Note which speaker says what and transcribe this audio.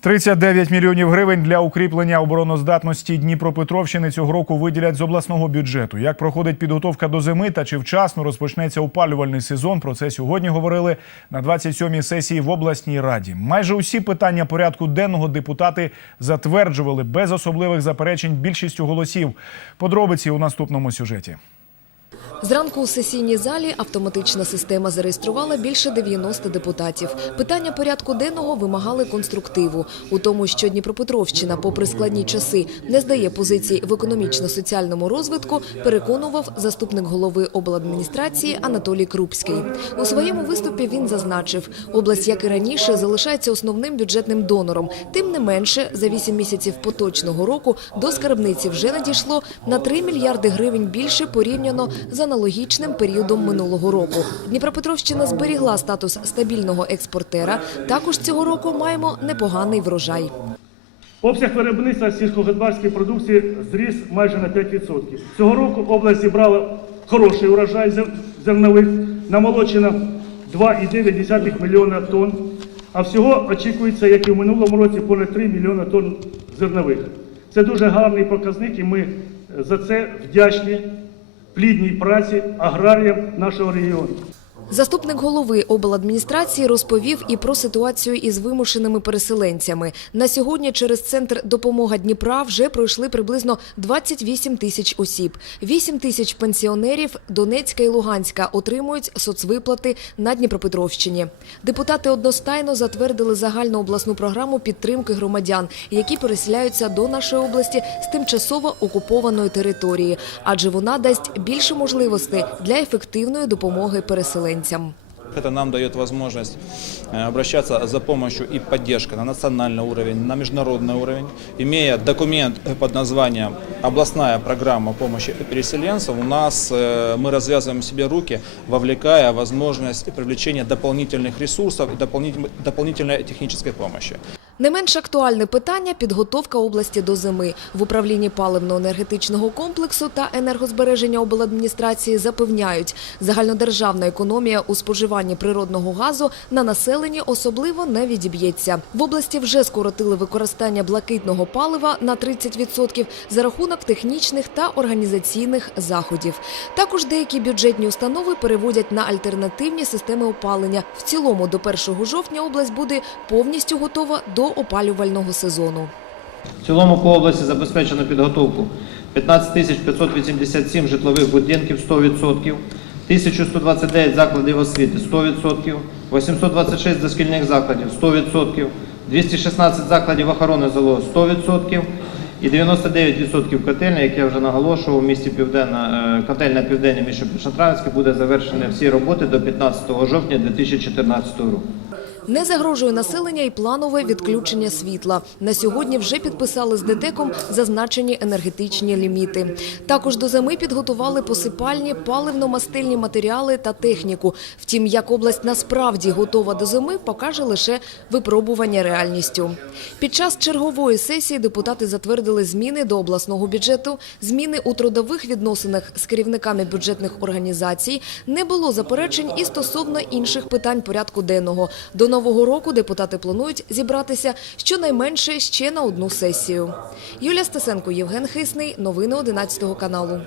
Speaker 1: 39 мільйонів гривень для укріплення обороноздатності Дніпропетровщини цього року виділять з обласного бюджету. Як проходить підготовка до зими та чи вчасно розпочнеться опалювальний сезон? Про це сьогодні говорили на 27-й сесії в обласній раді. Майже усі питання порядку денного депутати затверджували без особливих заперечень більшістю голосів. Подробиці у наступному сюжеті.
Speaker 2: Зранку у сесійній залі автоматична система зареєструвала більше 90 депутатів. Питання порядку денного вимагали конструктиву. У тому, що Дніпропетровщина, попри складні часи, не здає позицій в економічно-соціальному розвитку, переконував заступник голови обладміністрації Анатолій Крупський. У своєму виступі він зазначив, область, як і раніше, залишається основним бюджетним донором. Тим не менше, за 8 місяців поточного року до скарбниці вже надійшло на 3 мільярди гривень більше порівняно з аналогічним періодом минулого року. Дніпропетровщина зберігла статус стабільного експортера. Також цього року маємо непоганий врожай.
Speaker 3: Обсяг виробництва сільськогосподарської продукції зріс майже на 5%. Цього року область зібрала хороший урожай зернових, намолочено 2,9 мільйона тонн, а всього очікується, як і в минулому році, понад 3 мільйона тонн зернових. Це дуже гарний показник, і ми е, за це вдячні плідній праці аграріям нашого регіону.
Speaker 2: Заступник голови обладміністрації розповів і про ситуацію із вимушеними переселенцями. На сьогодні через центр допомога Дніпра вже пройшли приблизно 28 тисяч осіб. 8 тисяч пенсіонерів Донецька і Луганська отримують соцвиплати на Дніпропетровщині. Депутати одностайно затвердили загальну обласну програму підтримки громадян, які переселяються до нашої області з тимчасово окупованої території, адже вона дасть більше можливостей для ефективної допомоги переселенцям.
Speaker 4: Это нам дает возможность э, обращаться за помощью и поддержкой на национальный уровень, на международный уровень. Имея документ э, под названием «Областная программа помощи переселенцам», у нас э, мы развязываем себе руки, вовлекая возможность привлечения дополнительных ресурсов и дополнитель- дополнительной технической помощи.
Speaker 2: Не менш актуальне питання – підготовка області до зими. В управлінні паливно-енергетичного комплексу та енергозбереження обладміністрації запевняють, загальнодержавна економія у споживанні природного газу на населенні особливо не відіб'ється. В області вже скоротили використання блакитного палива на 30% за рахунок технічних та організаційних заходів. Також деякі бюджетні установи переводять на альтернативні системи опалення. В цілому до 1 жовтня область буде повністю готова до опалювального сезону.
Speaker 5: В цілому по області забезпечено підготовку 15 тисяч 587 житлових будинків 100%, 1129 закладів освіти 100%, 826 дошкільних закладів 100%, 216 закладів охорони ЗЛО 100% і 99% котельня, як я вже наголошував, у місті Південна, е, котельня Південне місто Шатравське буде завершені всі роботи до 15 жовтня 2014 року.
Speaker 2: Не загрожує населення і планове відключення світла. На сьогодні вже підписали з ДТЕКом зазначені енергетичні ліміти. Також до зими підготували посипальні, паливно-мастильні матеріали та техніку. Втім, як область насправді готова до зими, покаже лише випробування реальністю. Під час чергової сесії депутати затвердили зміни до обласного бюджету, зміни у трудових відносинах з керівниками бюджетних організацій. Не було заперечень і стосовно інших питань порядку денного. До нового року депутати планують зібратися щонайменше ще на одну сесію. Юлія Стасенко, Євген Хисний. Новини 11 каналу.